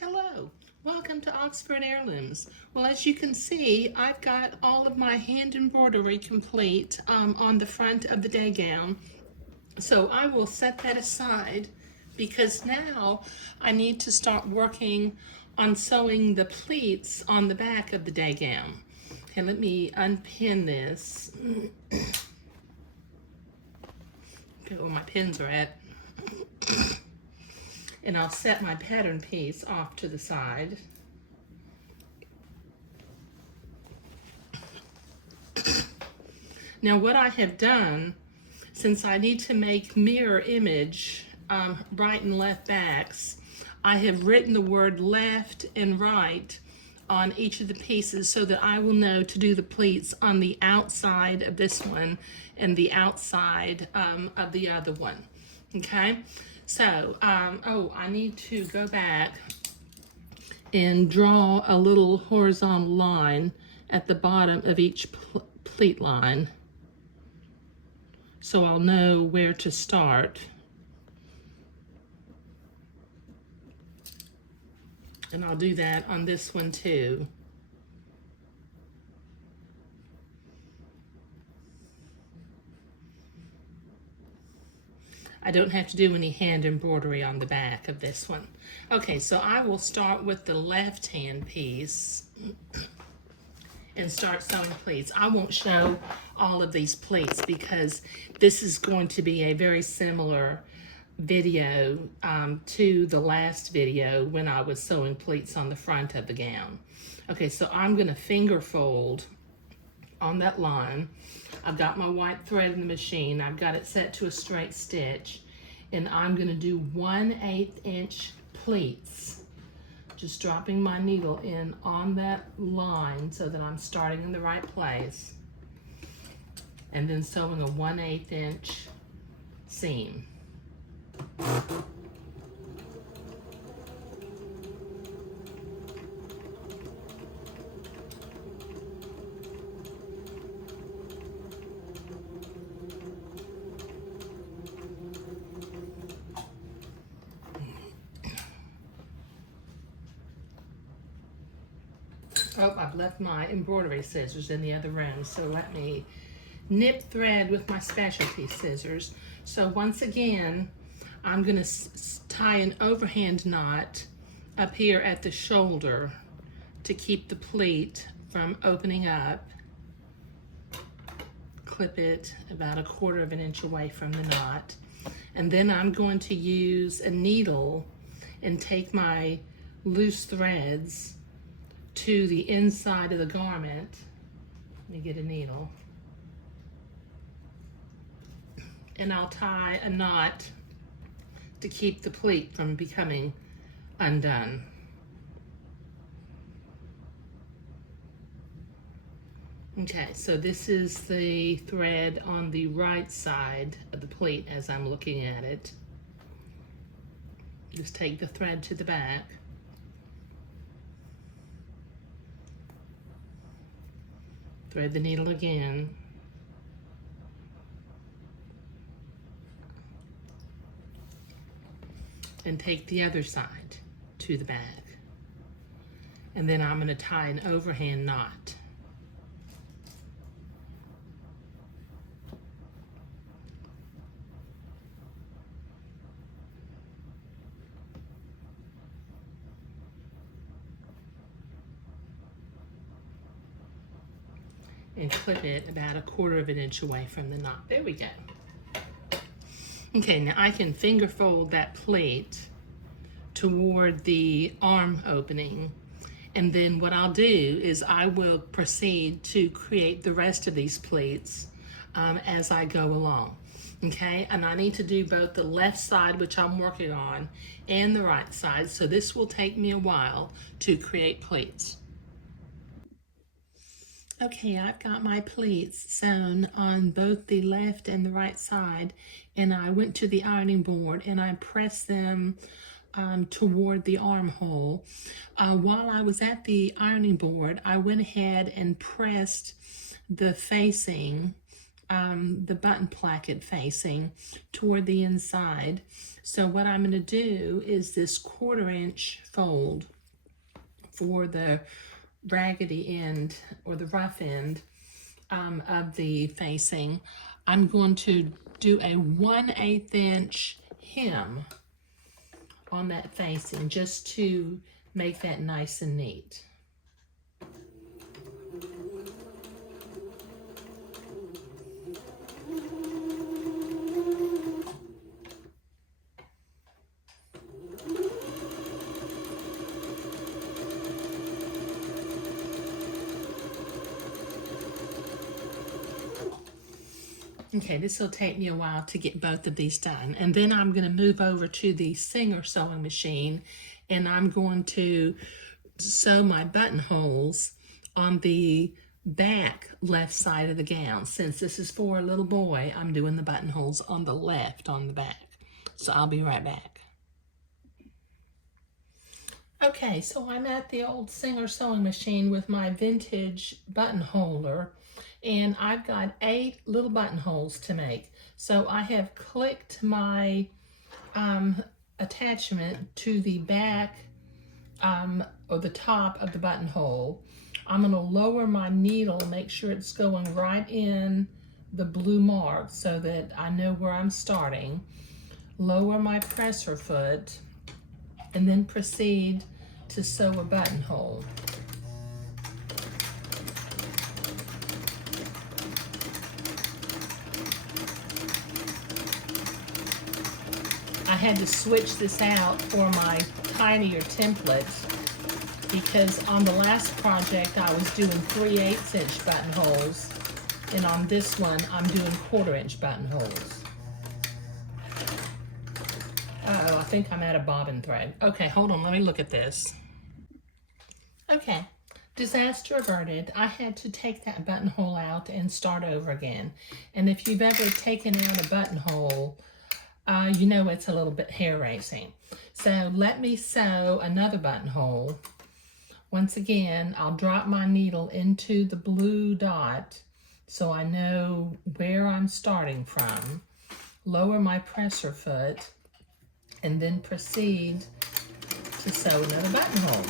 Hello, welcome to Oxford Heirlooms. Well, as you can see, I've got all of my hand embroidery complete on the front of the day gown. So I will set that aside because now I need to start working on sewing the pleats on the back of the day gown. Okay, let me unpin this. Okay, where my pins are at. And I'll set my pattern piece off to the side. Now what I have done, since I need to make mirror image right and left backs, I have written the word left and right on each of the pieces so that I will know to do the pleats on the outside of this one and the outside of the other one. Okay, so I need to go back and draw a little horizontal line at the bottom of each pleat line so I'll know where to start. And I'll do that on this one too. I don't have to do any hand embroidery on the back of this one. Okay, so I will start with the left hand piece and start sewing pleats. I won't show all of these pleats because this is going to be a very similar video to the last video when I was sewing pleats on the front of the gown. Okay, so I'm gonna finger fold on that line. I've got my white thread in the machine. I've got it set to a straight stitch, and I'm gonna do 1/8 inch pleats. Just dropping my needle in on that line so that I'm starting in the right place, and then sewing a 1/8 inch seam. Oh, I've left my embroidery scissors in the other room, so let me nip thread with my specialty scissors. So once again, I'm gonna tie an overhand knot up here at the shoulder to keep the pleat from opening up. Clip it about 1/4 of an inch away from the knot. And then I'm going to use a needle and take my loose threads to the inside of the garment. Let me get a needle. And I'll tie a knot to keep the pleat from becoming undone. Okay, so this is the thread on the right side of the pleat as I'm looking at it. Just take the thread to the back. Thread the needle again. And take the other side to the back. And then I'm going to tie an overhand knot. And clip it about 1/4 of an inch away from the knot. There we go. Okay, now I can finger fold that pleat toward the arm opening. And then what I'll do is I will proceed to create the rest of these pleats as I go along. Okay, and I need to do both the left side, which I'm working on, and the right side. So this will take me a while to create pleats. Okay, I've got my pleats sewn on both the left and the right side, and I went to the ironing board and I pressed them toward the armhole. While I was at the ironing board, I went ahead and pressed the facing the button placket facing toward the inside. So what I'm going to do is this 1/4 inch fold for the raggedy end or the rough end of the facing. I'm going to do a 1/8 inch hem on that facing just to make that nice and neat. Okay, this will take me a while to get both of these done. And then I'm going to move over to the Singer sewing machine, and I'm going to sew my buttonholes on the back left side of the gown. Since this is for a little boy, I'm doing the buttonholes on the left on the back. So I'll be right back. Okay, so I'm at the old Singer sewing machine with my vintage button holder, and I've got 8 little buttonholes to make. So I have clicked my attachment to the back or the top of the buttonhole. I'm going to lower my needle, make sure it's going right in the blue mark so that I know where I'm starting. Lower my presser foot, and then proceed to sew a buttonhole. I had to switch this out for my tinier template because on the last project I was doing 3/8 inch buttonholes, and on this one I'm doing 1/4 inch buttonholes. Uh-oh, I think I'm out of bobbin thread. Okay, hold on, let me look at this. Okay, disaster averted. I had to take that buttonhole out and start over again. And if you've ever taken out a buttonhole, you know it's a little bit hair-raising. So let me sew another buttonhole. Once again, I'll drop my needle into the blue dot so I know where I'm starting from. Lower my presser foot, and then proceed to sew another buttonhole.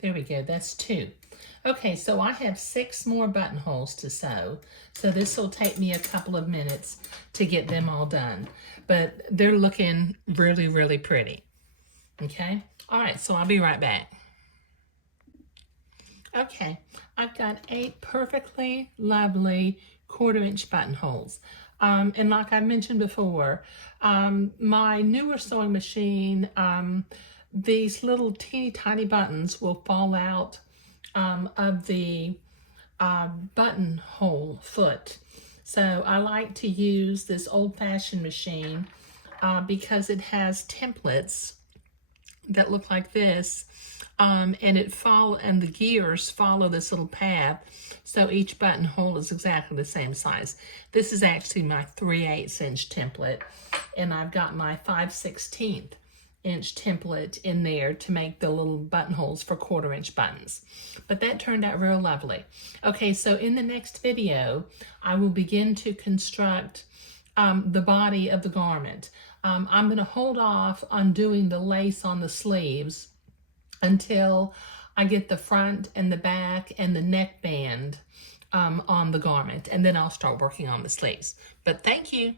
There we go, that's 2. Okay, so I have 6 more buttonholes to sew, so this will take me a couple of minutes to get them all done. But they're looking really, really pretty. Okay, all right, so I'll be right back. Okay, I've got 8 perfectly lovely 1/4 inch buttonholes. And like I mentioned before, my newer sewing machine, these little teeny tiny buttons will fall out of the buttonhole foot. So I like to use this old-fashioned machine because it has templates that look like this, and the gears follow this little path, so each buttonhole is exactly the same size. This is actually my 3/8 inch template, and I've got my 5/16 inch template in there to make the little buttonholes for 1/4 inch buttons. But that turned out real lovely. Okay, so in the next video, I will begin to construct the body of the garment. I'm going to hold off on doing the lace on the sleeves until I get the front and the back and the neckband on the garment, and then I'll start working on the sleeves. But thank you.